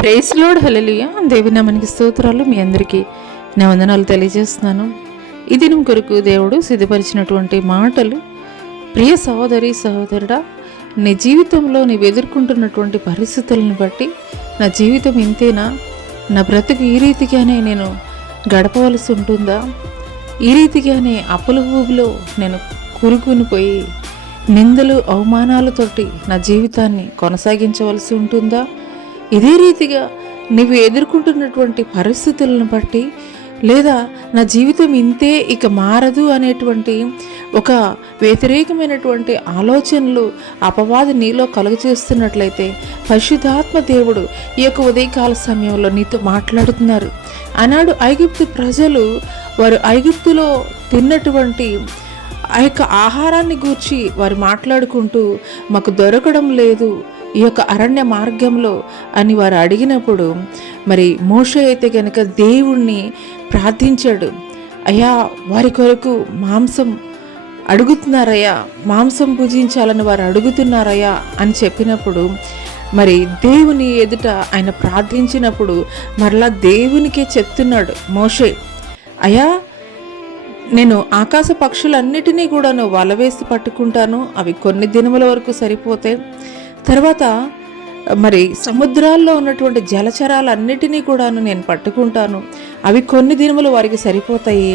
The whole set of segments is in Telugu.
ప్రైజ్ లార్డ్, హల్లెలూయా. దేవుని నామానికి స్తోత్రాలు. మీ అందరికీ నా వందనాలు తెలియజేస్తున్నాను. ఈ దినం కొరకు దేవుడు సిద్ధపరిచినటువంటి మాటలు. ప్రియ సహోదరి సహోదరుడా, నీ జీవితంలో నీవు ఎదుర్కొంటున్నటువంటి పరిస్థితులను బట్టి నా జీవితం ఇంతేనా, నా బ్రతుకు ఈ రీతిగానే నేను గడపవలసి ఉంటుందా, ఈ రీతిగానే అప్పుల ఊబిలో నేను కూరుకునిపోయి నిందలు అవమానాలతోటి నా జీవితాన్ని కొనసాగించవలసి ఉంటుందా, ఇదే రీతిగా నీవు ఎదుర్కొంటున్నటువంటి పరిస్థితులను బట్టి, లేదా నా జీవితం ఇంతే ఇక మారదు అనేటువంటి ఒక వ్యతిరేకమైనటువంటి ఆలోచనలు అపవాది నీలో కలుగజేస్తున్నట్లయితే పరిశుద్ధాత్మ దేవుడు ఈ యొక్క ఉదయకాల సమయంలో నీతో మాట్లాడుతున్నారు. ఆనాడు ఐగుప్తు ప్రజలు వారు ఐగుప్తులో తిన్నటువంటి ఆ యొక్క ఆహారాన్ని గూర్చి వారు మాట్లాడుకుంటూ మాకు దొరకడం లేదు ఈ యొక్క అరణ్య మార్గంలో అని వారు అడిగినప్పుడు, మరి మోషే అయితే కనుక దేవుణ్ణి ప్రార్థించాడు. అయ్యా, వారి కొరకు మాంసం అడుగుతున్నారయ్యా, మాంసం భుజించాలని వారు అడుగుతున్నారయ్యా అని చెప్పినప్పుడు, మరి దేవుని ఎదుట ఆయన ప్రార్థించినప్పుడు మరలా దేవునికే చెప్తున్నాడు మోషే, అయ్యా, నేను ఆకాశ పక్షులన్నిటినీ కూడాను వలవేసి పట్టుకుంటాను, అవి కొన్ని దినముల వరకు సరిపోతాయి. తర్వాత మరి సముద్రాల్లో ఉన్నటువంటి జలచరాలన్నిటినీ కూడాను నేను పట్టుకుంటాను, అవి కొన్ని దినములు వారికి సరిపోతాయి.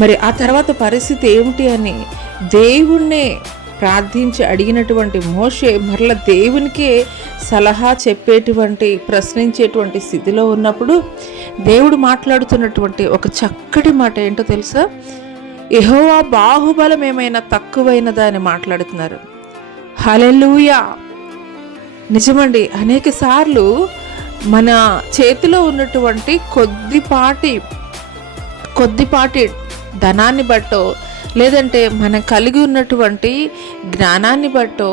మరి ఆ తర్వాత పరిస్థితి ఏమిటి అని దేవుణ్ణే ప్రార్థించి అడిగినటువంటి మోషే మరల దేవునికే సలహా చెప్పేటువంటి ప్రశ్నించేటువంటి స్థితిలో ఉన్నప్పుడు దేవుడు మాట్లాడుతున్నటువంటి ఒక చక్కటి మాట ఏంటో తెలుసా? యెహోవా బాహుబలం ఏమైనా తక్కువైనదా అని మాట్లాడుతున్నారు. హల్లెలూయా. నిజమండి, అనేక సార్లు మన చేతిలో ఉన్నటువంటి కొద్దిపాటి ధనాన్ని బట్టో, లేదంటే మనం కలిగి ఉన్నటువంటి జ్ఞానాన్ని బట్టో,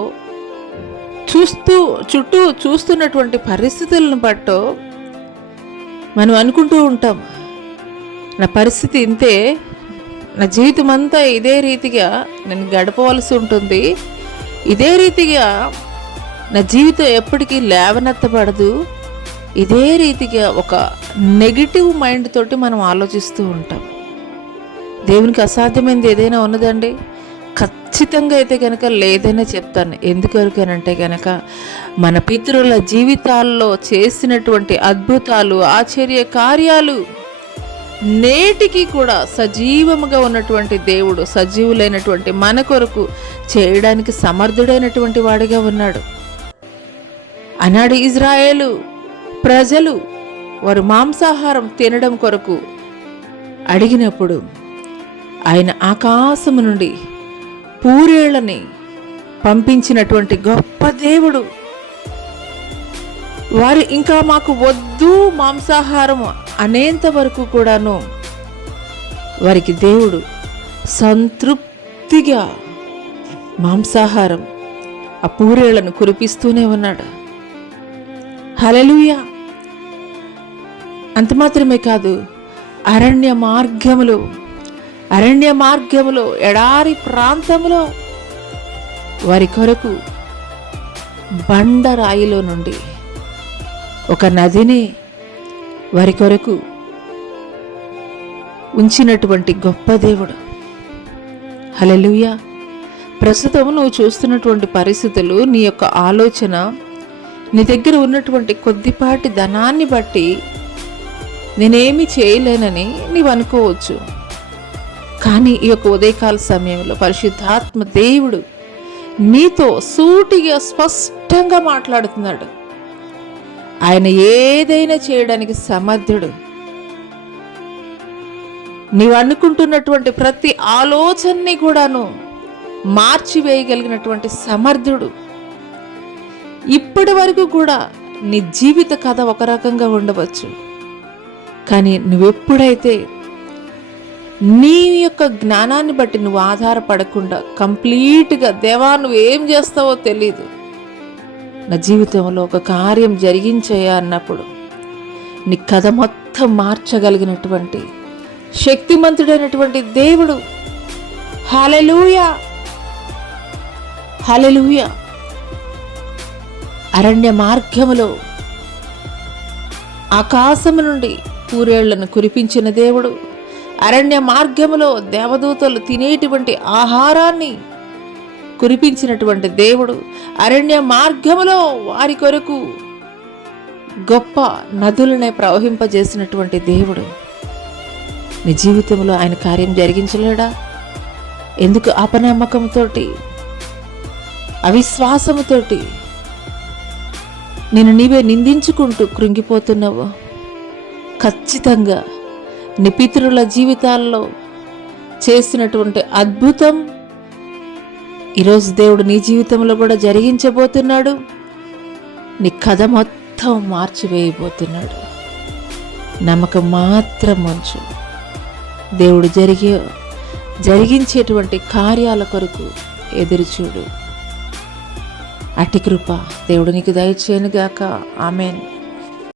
చుట్టూ చూస్తున్నటువంటి పరిస్థితులను బట్టో మనం అనుకుంటూ ఉంటాం, నా పరిస్థితి ఇంతే, నా జీవితం అంతా ఇదే రీతిగా నేను గడపవలసి ఉంటుంది, ఇదే రీతిగా నా జీవితం ఎప్పటికీ లేవనెత్తబడదు, ఇదే రీతిగా ఒక నెగిటివ్ మైండ్ తోటి మనం ఆలోచిస్తూ ఉంటాం. దేవునికి అసాధ్యమైనది ఏదైనా ఉన్నదండి? ఖచ్చితంగా అయితే కనుక లేదనే చెప్తాను. ఎందుకనంటే కనుక మన పితరుల జీవితాల్లో చేసినటువంటి అద్భుతాలు, ఆశ్చర్య కార్యాలు నేటికి కూడా సజీవముగా ఉన్నటువంటి దేవుడు సజీవులైనటువంటి మన కొరకు చేయడానికి సమర్థుడైనటువంటి వాడిగా ఉన్నాడు. ఆనాడు ఇజ్రాయేలు ప్రజలు వారు మాంసాహారం తినడం కొరకు అడిగినప్పుడు ఆయన ఆకాశము నుండి పూరేళ్ళని పంపించినటువంటి గొప్ప దేవుడు. వారు ఇంకా మాకు వద్దు మాంసాహారం అనేంత వరకు కూడాను వారికి దేవుడు సంతృప్తిగా మాంసాహారం ఆ పూరేళ్లను కురిపిస్తూనే ఉన్నాడు. హల్లెలూయా. అంత మాత్రమే కాదు, అరణ్య మార్గములో ఎడారి ప్రాంతంలో వారి కొరకు బండరాయిలో నుండి ఒక నదిని వారి కొరకు ఉంచినటువంటి గొప్ప దేవుడు. హల్లెలూయా. ప్రస్తుతం నువ్వు చూస్తున్నటువంటి పరిస్థితులు, నీ యొక్క ఆలోచన, నీ దగ్గర ఉన్నటువంటి కొద్దిపాటి ధనాన్ని బట్టి నేనేమి చేయలేనని నీవు అనుకోవచ్చు. కానీ ఈ యొక్క ఉదయకాల సమయంలో పరిశుద్ధాత్మ దేవుడు నీతో సూటిగా స్పష్టంగా మాట్లాడుతున్నాడు. ఆయన ఏదైనా చేయడానికి సమర్థుడు. నీవు అనుకుంటున్నటువంటి ప్రతి ఆలోచనని కూడాను మార్చివేయగలిగినటువంటి సమర్థుడు. ఇప్పటి వరకు కూడా నీ జీవిత కథ ఒక రకంగా ఉండవచ్చు, కానీ నువ్వెప్పుడైతే నీ యొక్క జ్ఞానాన్ని బట్టి నువ్వు ఆధారపడకుండా కంప్లీట్గా దేవా నువ్వు ఏం చేస్తావో తెలీదు, నా జీవితంలో ఒక కార్యం జరిగించేయా అన్నప్పుడు నీ కథ మొత్తం మార్చగలిగినటువంటి శక్తిమంతుడైనటువంటి దేవుడు. హల్లెలూయా. హల్లెలూయా. అరణ్య మార్గములో ఆకాశము నుండి పూరేళ్లను కురిపించిన దేవుడు, అరణ్య మార్గములో దేవదూతలు తినేటువంటి ఆహారాన్ని కురిపించినటువంటి దేవుడు, అరణ్య మార్గములో వారి కొరకు గొప్ప నదులనే ప్రవహింపజేసినటువంటి దేవుడు, నీ జీవితంలో ఆయన కార్యం జరిగించలేడా? ఎందుకు అపనమ్మకంతో, అవిశ్వాసముతోటి నేను నీవే నిందించుకుంటూ కృంగిపోతున్నావు? ఖచ్చితంగా నీ పితరుల జీవితాల్లో చేసినటువంటి అద్భుతం ఈరోజు దేవుడు నీ జీవితంలో కూడా జరిగించబోతున్నాడు. నీ కథ మొత్తం మార్చివేయబోతున్నాడు. నమ్మకం మాత్రం ఉంచు. దేవుడు జరిగించేటువంటి కార్యాల కొరకు ఎదురుచూడు. అట్టి కృప దేవుడు నీకు దయచేయనుగాక. ఆమేన్.